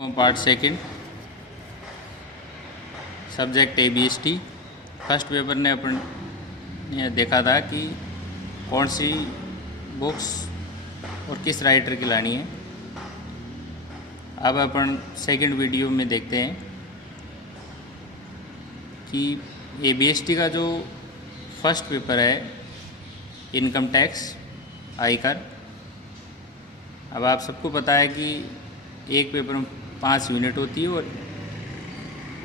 Part second subject ABST। First paper ने अपन ने देखा था कि कौन सी बुक्स और किस राइटर की लानी है। अब अपन सेकंड वीडियो में देखते हैं कि ABST का जो फर्स्ट पेपर है इनकम टैक्स आयकर। अब आप सबको पता है कि एक पेपर में 5 यूनिट होती है और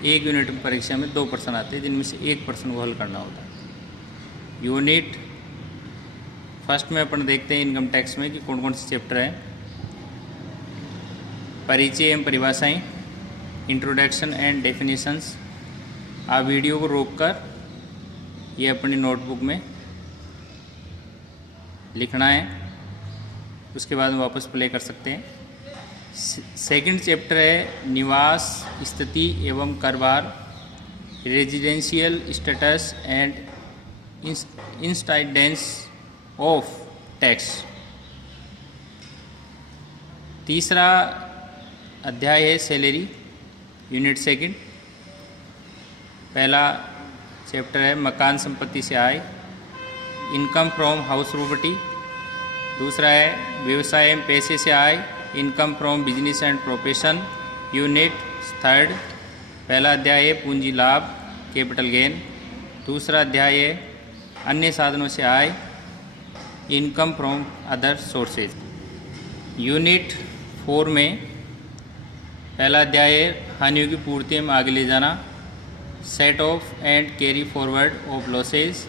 एक यूनिट परीक्षा में 2 प्रश्न आते हैं, जिनमें से एक प्रश्न को हल करना होता है। यूनिट फर्स्ट में अपन देखते हैं इनकम टैक्स में कि कौन कौन से चैप्टर हैं। परिचय एवं परिभाषाएं, इंट्रोडक्शन एंड डेफिनेशंस। आप वीडियो को रोककर ये अपनी नोटबुक में लिखना है, उसके बाद वापस प्ले कर सकते हैं। सेकंड चैप्टर है निवास स्थिति एवं कारोबार, residential status and incidence of tax. तीसरा अध्याय है सैलरी, यूनिट सेकंड। पहला चैप्टर है मकान संपत्ति से आय, इनकम फ्रॉम हाउस प्रॉपर्टी। दूसरा है व्यवसाय एवं पैसे से आय, income from business and profession, unit third. पहला अध्याय है पूंजी लाभ, कैपिटल गेन। दूसरा अध्याय है अन्य साधनों से आय, income from other sources. Unit 4 में पहला अध्याय है हानियों की पूर्ति में आगे ले जाना, set off and carry forward of losses.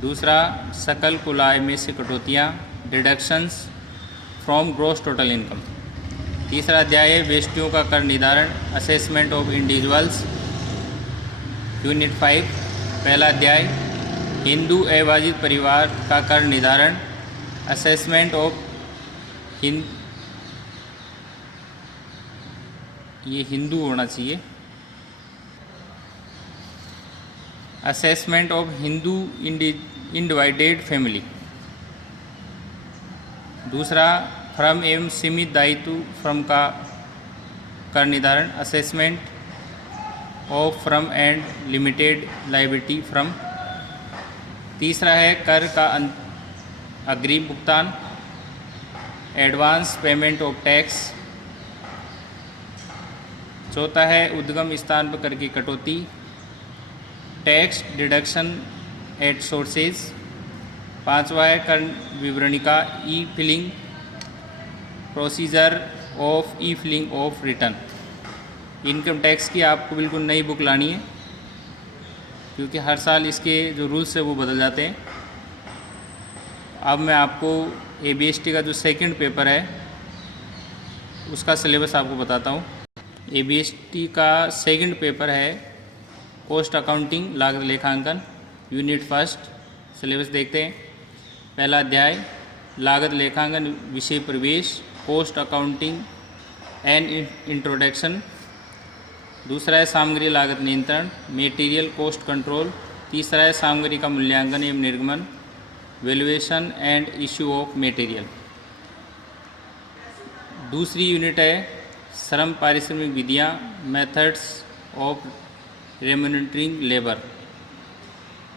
दूसरा सकल कुल आय में से कटौतियाँ, deductions from gross total income. तीसरा अध्याय है व्यष्टियों का कर निर्धारण, असेसमेंट ऑफ इंडिविजुअल्स, यूनिट 5। पहला अध्याय हिंदू अविभाजित परिवार का कर निर्धारण, असेसमेंट ऑफ ये हिंदू होना चाहिए, असेसमेंट ऑफ हिंदू इनडिवाइडेड फैमिली। दूसरा फर्म एवं सीमित दायित्व फर्म का कर निर्धारण, assessment of firm and limited liability firm. तीसरा है कर का अग्रिम भुगतान, एडवांस पेमेंट ऑफ टैक्स। चौथा है उद्गम स्थान पर कर की कटौती, टैक्स डिडक्शन एट सोर्सेज। पांचवा है कर विवरणिका, e filing procedure of e filing of return. Income tax की आपको बिल्कुल नई बुक लानी है, क्योंकि हर साल इसके जो रूल्स है वो बदल जाते हैं। अब मैं आपको ABST का जो सेकंड पेपर है उसका सिलेबस आपको बताता हूँ। ABST का सेकंड पेपर है कॉस्ट अकाउंटिंग, लागत लेखांकन, यूनिट फर्स्ट। सिलेबस देखते हैं। पहला अध्याय लागत लेखांकन विषय प्रवेश, कॉस्ट अकाउंटिंग एंड इंट्रोडक्शन। दूसरा है सामग्री लागत नियंत्रण, मटेरियल कॉस्ट कंट्रोल। तीसरा है सामग्री का मूल्यांकन एवं निर्गमन, valuation and issue of material. दूसरी यूनिट है श्रम पारिश्रमिक विधियाँ, मेथड्स ऑफ रेम्यूनरेटिंग लेबर।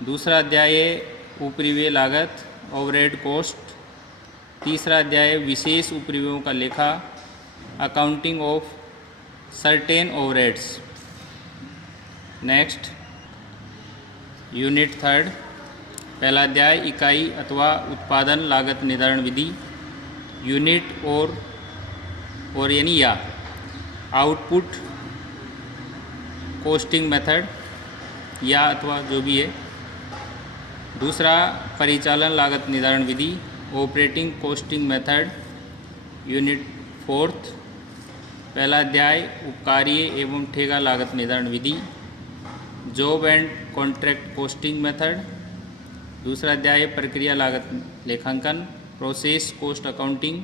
दूसरा अध्याय है उपरिव्यय लागत, ओवरहेड कॉस्ट। तीसरा अध्याय विशेष उपरिव्ययों का लेखा, accounting of certain overheads. Next unit third, पहला अध्याय इकाई अथवा उत्पादन लागत निर्धारण विधि, यूनिट और यानी या आउटपुट कॉस्टिंग मेथड, या अथवा जो भी है। दूसरा परिचालन लागत निर्धारण विधि, operating costing method, unit fourth. पहला अध्याय उपकार्य एवं ठेका लागत निर्धारण विधि, job and contract costing method. दूसरा अध्याय प्रक्रिया लागत लेखांकन, प्रोसेस कॉस्ट अकाउंटिंग,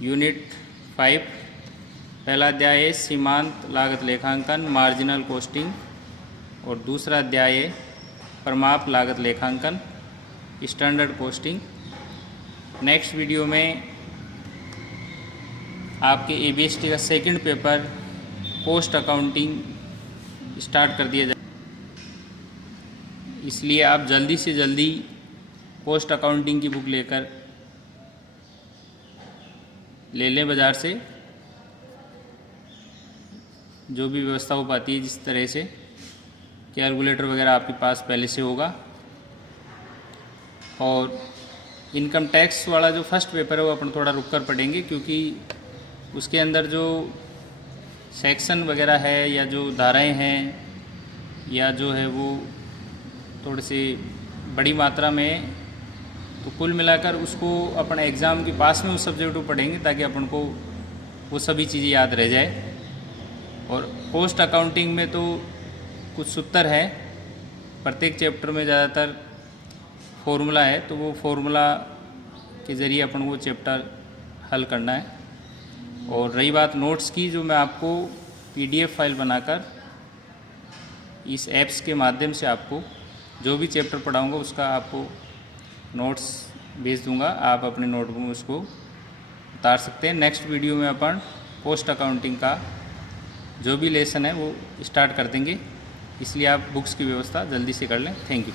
यूनिट 5। पहला अध्याय है सीमांत लागत लेखांकन, मार्जिनल कॉस्टिंग। और दूसरा अध्याय है प्रमाप लागत लेखांकन, स्टैंडर्ड कॉस्टिंग। नेक्स्ट वीडियो में आपके ABST का second paper post accounting start कर दिया जाए, इसलिए आप जल्दी से जल्दी पोस्ट अकाउंटिंग की बुक लेकर ले लें बाज़ार से, जो भी व्यवस्था हो पाती है जिस तरह से। कैलकुलेटर वगैरह आपके पास पहले से होगा। और इनकम टैक्स वाला जो फर्स्ट पेपर है वो अपन थोड़ा रुक कर पढ़ेंगे, क्योंकि उसके अंदर जो सेक्शन वगैरह है या जो धाराएं हैं या जो है वो थोड़ी सी बड़ी मात्रा में, तो कुल मिलाकर उसको अपन एग्ज़ाम के पास में उस सब्जेक्ट को पढ़ेंगे ताकि अपन को वो सभी चीज़ें याद रह जाए। और पोस्ट अकाउंटिंग में तो कुछ सूत्र है, प्रत्येक चैप्टर में ज़्यादातर फॉर्मूला है, तो वो फॉर्मूला के ज़रिए अपन को चैप्टर हल करना है। और रही बात नोट्स की, जो मैं आपको PDF फाइल बनाकर इस ऐप्स के माध्यम से आपको जो भी चैप्टर पढ़ाऊँगा उसका आपको नोट्स भेज दूंगा, आप अपने नोटबुक में उसको उतार सकते हैं। नेक्स्ट वीडियो में अपन पोस्ट अकाउंटिंग का जो भी लेसन है वो स्टार्ट कर देंगे, इसलिए आप बुक्स की व्यवस्था जल्दी से कर लें। Thank you.